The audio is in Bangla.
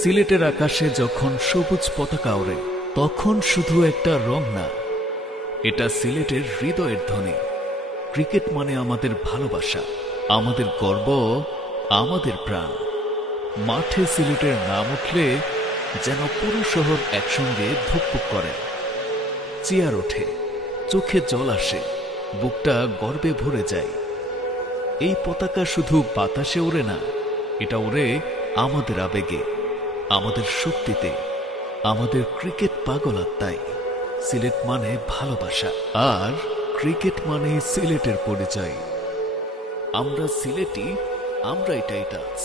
সিলেটের আকাশে যখন সবুজ পতাকা ওড়ে তখন শুধু একটা রং না, এটা সিলেটের হৃদয়ের ধ্বনি। ক্রিকেট মানে আমাদের ভালোবাসা, আমাদের গর্ব, আমাদের প্রাণ। মাঠে সিলেটের নাম উঠলে যেন পুরো শহর একসঙ্গে ধুকপুক করে। চেয়ার ওঠে, চোখে জল আসে, বুকটা গর্বে ভরে যায়। এই পতাকা শুধু বাতাসে ওড়ে না, এটা ওড়ে আমাদের আবেগে, আমাদের শক্তিতে, আমাদের ক্রিকেট পাগল আত্মায়। সিলেট মানে ভালোবাসা, আর ক্রিকেট মানে সিলেটের পরিচয়। আমরা সিলেটি, আমরাই টাইটান্স।